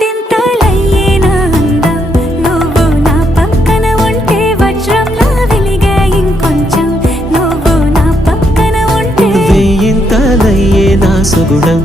వందింతలయ్యేనా అందం నువ్వు నా పక్కన ఉంటే వజ్రంలా వెలిగే ఇంకొంచెం నువ్వు నా పక్కన ఉంటే వేయింతలయ్యేనా సుగుణం